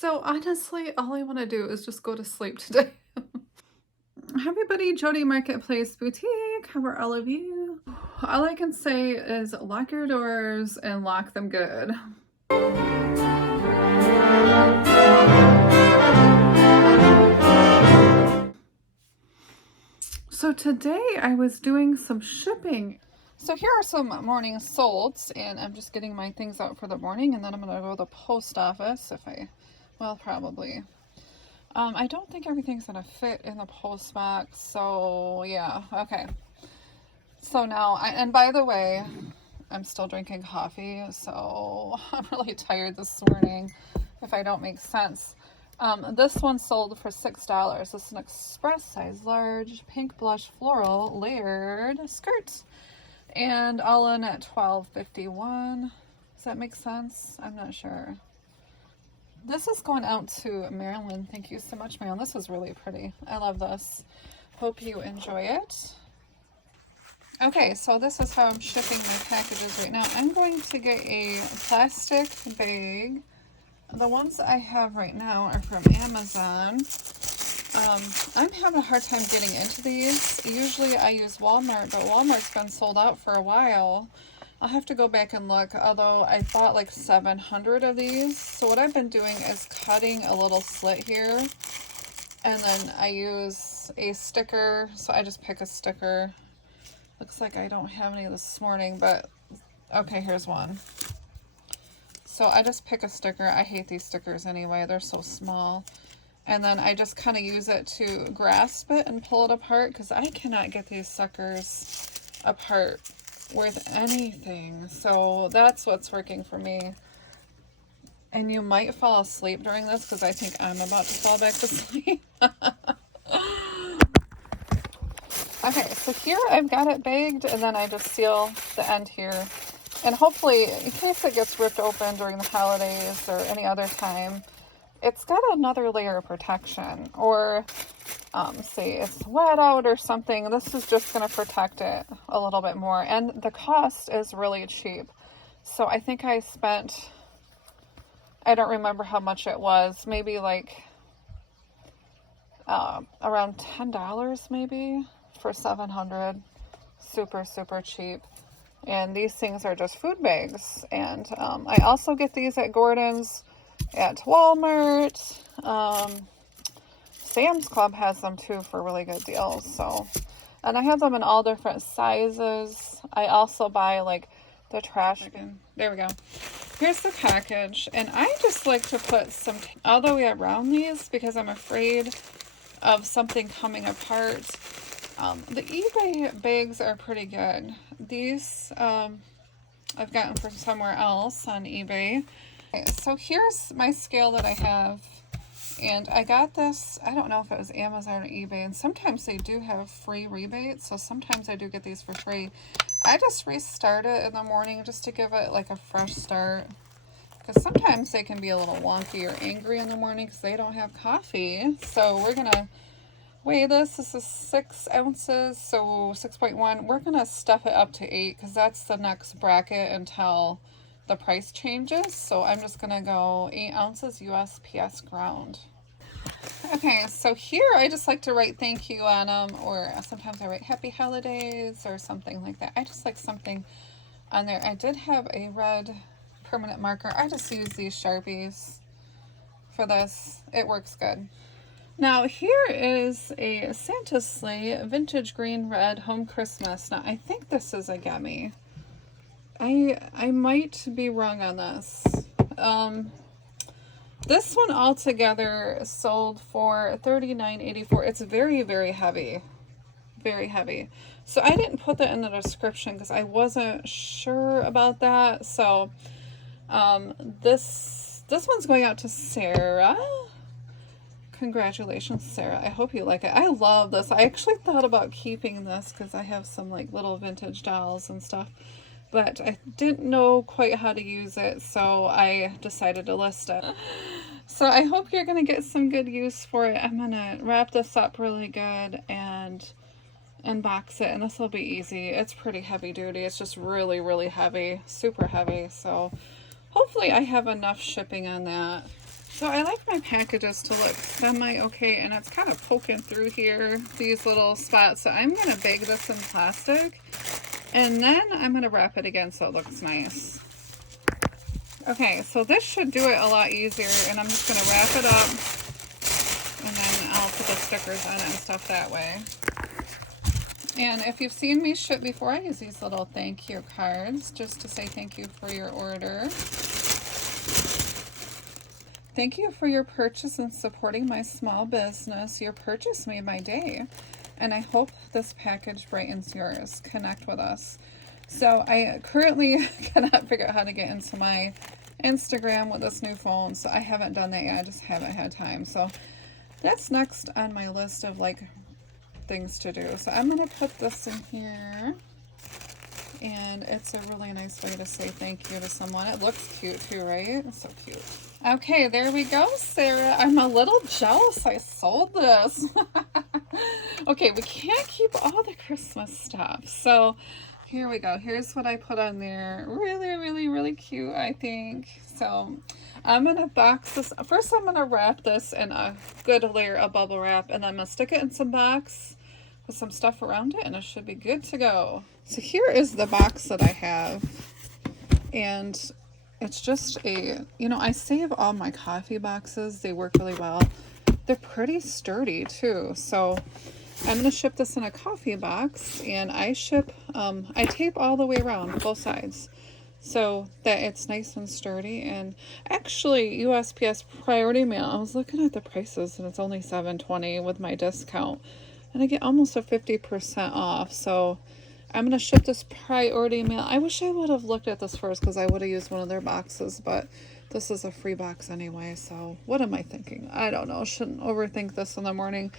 So honestly, all I want to do is just go to sleep today. Hi everybody, Jody Marketplace Boutique. How are all of you? All I can say is lock your doors and lock them good. So today I was doing some shipping. So here are some morning solds, and I'm just getting my things out for the morning, and then I'm gonna go to the post office well, probably. I don't think everything's gonna fit in the post box, so yeah, okay. So now, and by the way, I'm still drinking coffee, so I'm really tired this morning, if I don't make sense. This one sold for $6. This is an express size large pink blush floral layered skirt, and all in at $12.51. Does that make sense? I'm not sure. This is going out to Marilyn. Thank you so much, Marilyn. This is really pretty. I love this. Hope you enjoy it. Okay, so this is how I'm shipping my packages right now. I'm going to get a plastic bag. The ones I have right now are from Amazon. I'm having a hard time getting into these. Usually I use Walmart, but Walmart's been sold out for a while. I'll have to go back and look, although I bought like 700 of these. So what I've been doing is cutting a little slit here, and then I use a sticker. So I just pick a sticker. Looks like I don't have any this morning, but okay, here's one. So I just pick a sticker. I hate these stickers anyway. They're so small. And then I just kind of use it to grasp it and pull it apart, because I cannot get these suckers apart with anything. So that's what's working for me. And you might fall asleep during this, because I think I'm about to fall back to sleep. Okay, so here I've got it bagged, and then I just seal the end here. And hopefully, in case it gets ripped open during the holidays or any other time, it's got another layer of protection. Or say it's wet out or something, this is just going to protect it a little bit more. And the cost is really cheap. So I think I spent, I don't remember how much it was, maybe like around $10 maybe for 700. Super, super cheap. And these things are just food bags. And I also get these at Gordon's, at Walmart. Sam's Club has them too for really good deals. So, and I have them in all different sizes. I also buy like the trash can. There we go. Here's the package, and I just like to put some all the way around these because I'm afraid of something coming apart. The eBay bags are pretty good. These I've gotten from somewhere else on eBay. Okay, so here's my scale that I have. And I got this, I don't know if it was Amazon or eBay, and sometimes they do have free rebates, so sometimes I do get these for free. I just restart it in the morning just to give it like a fresh start, because sometimes they can be a little wonky or angry in the morning because they don't have coffee. So we're going to weigh this. This is 6 ounces, so 6.1. We're going to stuff it up to 8 because that's the next bracket until the price changes. So I'm just gonna go 8 ounces USPS ground. Okay, so here I just like to write thank you on them, or sometimes I write happy holidays or something like that. I just like something on there. I did have a red permanent marker. I just use these Sharpies for this. It works good. Now here is a Santa sleigh, vintage green red home Christmas. Now I think this is a Gummy. I might be wrong on this. This one altogether sold for $39.84. It's very, very heavy. Very heavy. So I didn't put that in the description because I wasn't sure about that. So this one's going out to Sarah. Congratulations, Sarah. I hope you like it. I love this. I actually thought about keeping this because I have some like little vintage dolls and stuff, but I didn't know quite how to use it, so I decided to list it. So I hope you're going to get some good use for it. I'm going to wrap this up really good and unbox it, and this will be easy. It's pretty heavy duty. It's just really, really heavy, super heavy. So hopefully I have enough shipping on that. So I like my packages to look semi-okay, and it's kind of poking through here, these little spots. So I'm going to bag this in plastic, and then I'm going to wrap it again so it looks nice. Okay, so this should do it a lot easier, and I'm just going to wrap it up, and then I'll put the stickers on it and stuff that way. And if you've seen me ship before, I use these little thank you cards just to say thank you for your order. Thank you for your purchase and supporting my small business. Your purchase made my day, and I hope this package brightens yours. Connect with us. So I currently cannot figure out how to get into my Instagram with this new phone, so I haven't done that yet. I just haven't had time. So that's next on my list of like things to do. So I'm going to put this in here, and it's a really nice way to say thank you to someone. It looks cute too, right? It's so cute. Okay, there we go, Sarah. I'm a little jealous I sold this. Okay, we can't keep all the Christmas stuff. So here we go. Here's what I put on there. Really, really, really cute, I think. So I'm going to box this. First, I'm going to wrap this in a good layer of bubble wrap, and then I'm going to stick it in some box with some stuff around it, and it should be good to go. So here is the box that I have. And it's just a, you know, I save all my coffee boxes. They work really well. They're pretty sturdy too. So I'm going to ship this in a coffee box, and I ship, I tape all the way around both sides so that it's nice and sturdy. And actually USPS priority mail, I was looking at the prices, and it's only $7.20 with my discount, and I get almost a 50% off. So I'm going to ship this priority mail. I wish I would have looked at this first, because I would have used one of their boxes, but this is a free box anyway, so what am I thinking? I don't know. Shouldn't overthink this in the morning.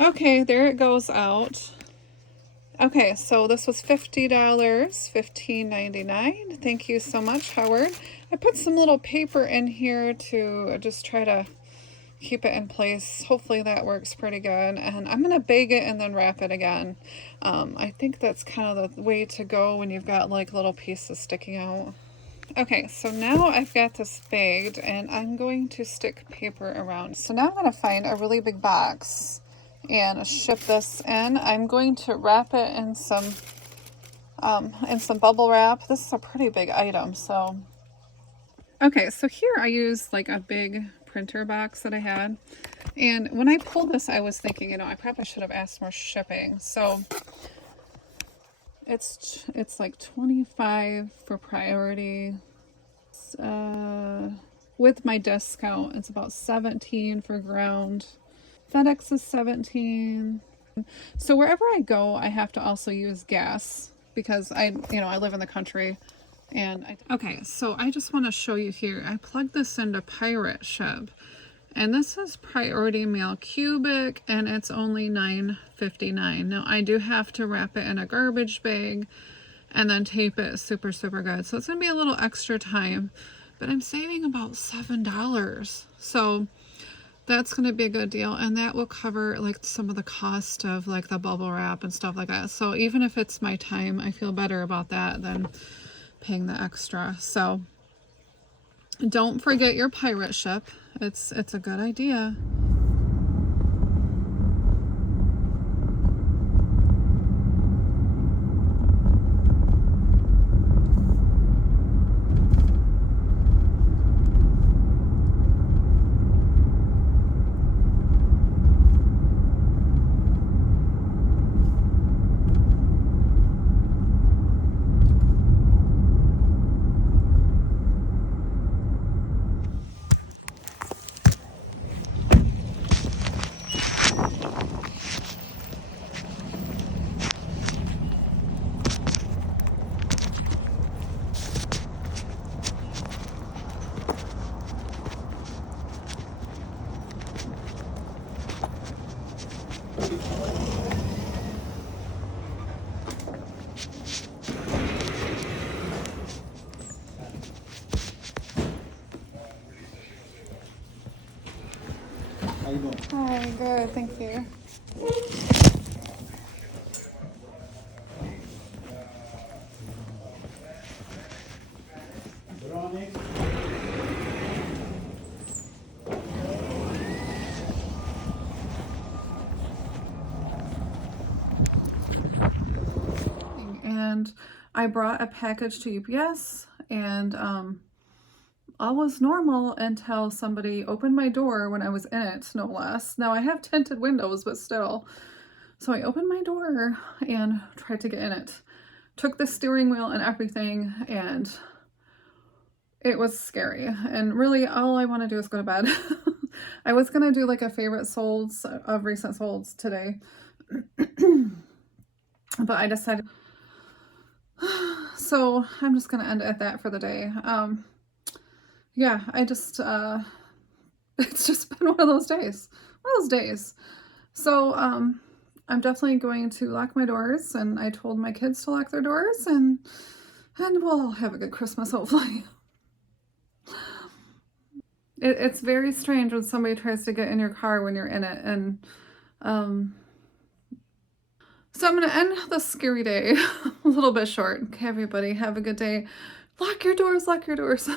Okay, there it goes out. Okay, so this was $50, $15.99. Thank you so much, Howard. I put some little paper in here to just try to keep it in place. Hopefully that works pretty good. And I'm going to bag it and then wrap it again. I think that's kind of the way to go when you've got like little pieces sticking out. Okay, so now I've got this bagged, and I'm going to stick paper around. So now I'm going to find a really big box and ship this in. I'm going to wrap it in some bubble wrap. This is a pretty big item, so. Okay, so here I use like a big printer box that I had, and when I pulled this, I was thinking, you know, I probably should have asked more shipping. So it's like $25 for priority. With my discount, it's about $17 for ground. FedEx is $17. So wherever I go, I have to also use gas, because I live in the country. And okay, so I just want to show you here. I plugged this into Pirate Ship, and this is priority mail cubic, and it's only $9.59. Now I do have to wrap it in a garbage bag and then tape it super good. So it's gonna be a little extra time, but I'm saving about $7. So that's gonna be a good deal, and that will cover like some of the cost of like the bubble wrap and stuff like that. So even if it's my time, I feel better about that than paying the extra. So don't forget your Pirate Ship. It's a good idea. How you doing? Hi, good, thank you. I brought a package to UPS, and all was normal until somebody opened my door when I was in it, no less. Now I have tinted windows, but still. So I opened my door and tried to get in it. Took the steering wheel and everything, and it was scary. And really all I want to do is go to bed. I was going to do like a favorite solds of recent solds today. But I decided, so I'm just going to end it at that for the day. Yeah, I just, it's just been one of those days. So, I'm definitely going to lock my doors, and I told my kids to lock their doors, and we'll all have a good Christmas, hopefully. It's very strange when somebody tries to get in your car when you're in it, and, so I'm going to end the scary day a little bit short. Okay, everybody, have a good day. Lock your doors, lock your doors.